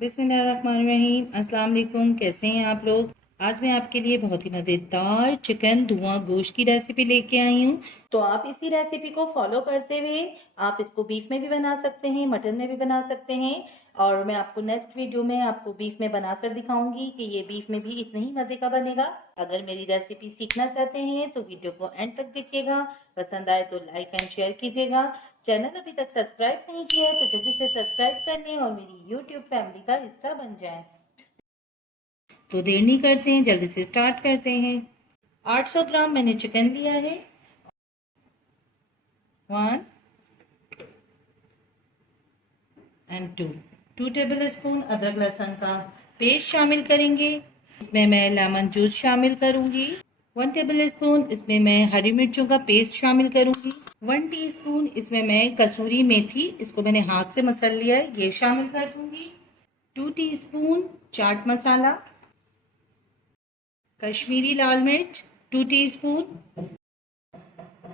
बिस्मिल्लाहिर्रहमानिर्रहीम। अस्सलाम वालेकुम। कैसे हैं आप लोग। आज मैं आपके लिए बहुत ही मज़ेदार चिकन धुआं गोश्त की रेसिपी लेके आई हूँ। तो आप इसी रेसिपी को फॉलो करते हुए आप इसको बीफ में भी बना सकते हैं, मटन में भी बना सकते हैं। और मैं आपको नेक्स्ट वीडियो में आपको बीफ में बनाकर दिखाऊंगी कि ये बीफ में भी इतने ही मज़े का बनेगा। अगर मेरी रेसिपी सीखना चाहते हैं तो वीडियो को एंड तक देखिएगा। पसंद आए तो लाइक एंड शेयर कीजिएगा। चैनल अभी तक सब्सक्राइब नहीं किया है तो जल्दी से सब्सक्राइब कर लें और मेरी यूट्यूब फैमिली का हिस्सा बन जाएं। तो देर नहीं करते हैं, जल्दी से स्टार्ट करते हैं। 800 ग्राम मैंने चिकन लिया है। 1 एंड 2 टेबल स्पून अदरक लहसुन का पेस्ट शामिल करेंगे। इसमें मैं लेमन जूस शामिल करूंगी। 1 टेबल स्पून इसमें मैं हरी मिर्चों का पेस्ट शामिल करूंगी। 1 टीस्पून इसमें मैं कसूरी मेथी, इसको मैंने हाथ से मसल लिया है, ये शामिल कर दूंगी। 2 टीस्पून चाट मसाला। कश्मीरी लाल मिर्च 2 टीस्पून।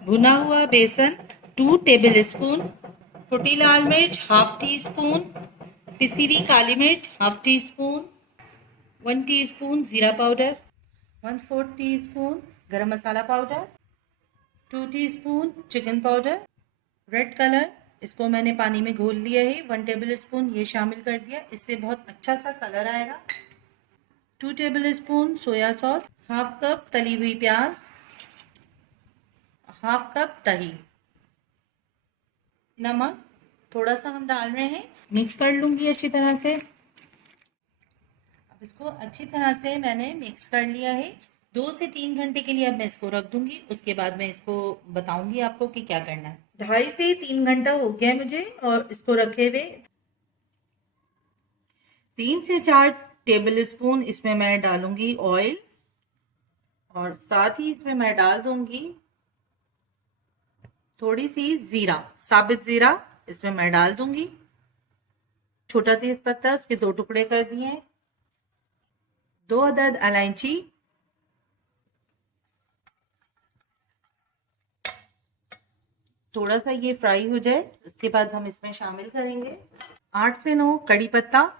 भुना हुआ बेसन 2 टेबल स्पून। कुटी लाल मिर्च हाफ टी स्पून। पिसी हुई काली मिर्च हाफ टी स्पून। 1 टीस्पून जीरा powder. 1/4 teaspoon garam masala powder. 2 teaspoon chicken powder. Red colour, इसको मैंने पानी में घोल लिया है, 1 टेबल स्पून ये शामिल कर दिया, इससे बहुत अच्छा सा कलर आएगा। 2 table spoon soya sauce. Half cup तली हुई प्याज। हाफ कप दही। नमक थोड़ा सा हम डाल रहे हैं। मिक्स कर लूंगी अच्छी तरह से। अब इसको अच्छी तरह से मैंने मिक्स कर लिया है। 2 से 3 घंटे के लिए अब मैं इसको रख दूंगी। उसके बाद मैं इसको बताऊंगी आपको कि क्या करना है। 2.5 से 3 घंटा हो गया है मुझे और इसको रखे हुए। 3 से 4 टेबल स्पून इसमें मैं डालूंगी ऑयल और साथ ही इसमें मैं डाल दूंगी थोड़ी सी जीरा, साबित जीरा इसमें मैं डाल दूंगी। छोटा तेज पत्ता, उसके 2 टुकड़े कर दिए। 2 अदद इलायची। थोड़ा सा ये फ्राई हो जाए उसके बाद हम इसमें शामिल करेंगे 8 से 9 कड़ी पत्ता।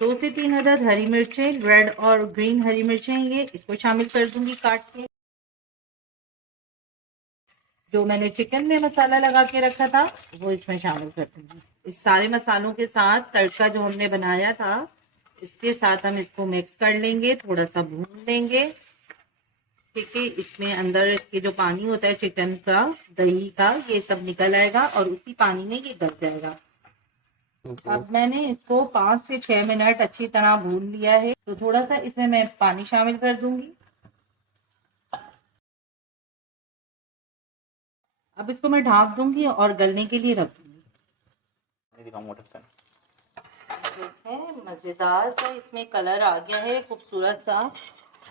2 से 3 अदद हरी मिर्चें, रेड और ग्रीन हरी मिर्चें, ये इसको शामिल कर दूंगी काट के। जो मैंने चिकन में मसाला लगा के रखा था वो इसमें शामिल कर दूंगी। इस सारे मसालों के साथ तड़का जो हमने बनाया था इसके साथ हम इसको मिक्स कर लेंगे, थोड़ा सा भून लेंगे। ठीक है, इसमें अंदर के जो पानी होता है चिकन का, दही का, ये सब निकल आएगा और उसी पानी में ये गल जाएगा। अब मैंने इसको 5 से 6 मिनट अच्छी तरह भून लिया है, तो थोड़ा सा इसमें मैं पानी शामिल कर दूंगी। अब इसको मैं ढाँप दूंगी और गलने के लिए रख दूंगी। देखिए मज़ेदार सा इसमें कलर आ गया है, खूबसूरत सा,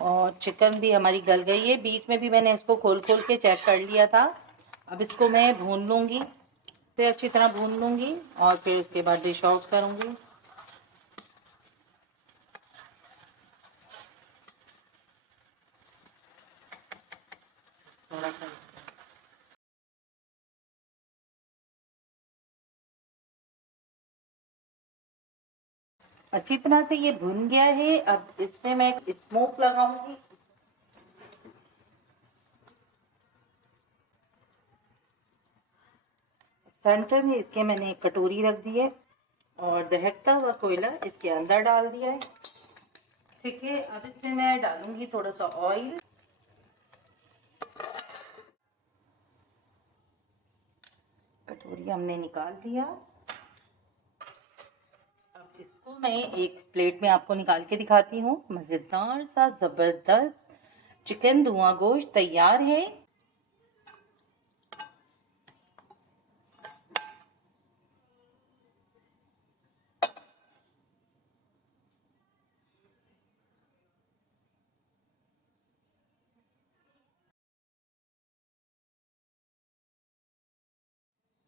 और चिकन भी हमारी गल गई है। बीच में भी मैंने इसको खोल खोल के चेक कर लिया था। अब इसको मैं भून लूंगी, से अच्छी तरह भून लूंगी और फिर उसके बाद डिश आउट करूंगी। थोड़ा सा अच्छी तरह से ये भुन गया है। अब इसमें मैं स्मोक लगाऊंगी। सेंटर में इसके मैंने एक कटोरी रख दी है और दहकता हुआ कोयला इसके अंदर डाल दिया है। ठीक है, अब इसमें मैं डालूंगी थोड़ा सा ऑयल। कटोरी हमने निकाल दिया। अब इसको मैं एक प्लेट में आपको निकाल के दिखाती हूँ। मज़ेदार सा ज़बरदस्त चिकन धुआं गोश्त तैयार है।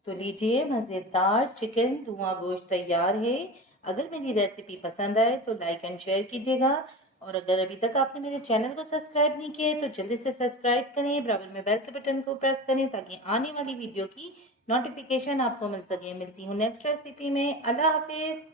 तो लीजिए मज़ेदार चिकन धुआं गोश्त तैयार है। अगर मेरी रेसिपी पसंद आए तो लाइक एंड शेयर कीजिएगा। और अगर अभी तक आपने मेरे चैनल को सब्सक्राइब नहीं किया है तो जल्दी से सब्सक्राइब करें, बराबर में बेल के बटन को प्रेस करें ताकि आने वाली वीडियो की नोटिफिकेशन आपको मिल सके। मिलती हूँ नेक्स्ट रेसिपी में। अल्लाह हाफिज़।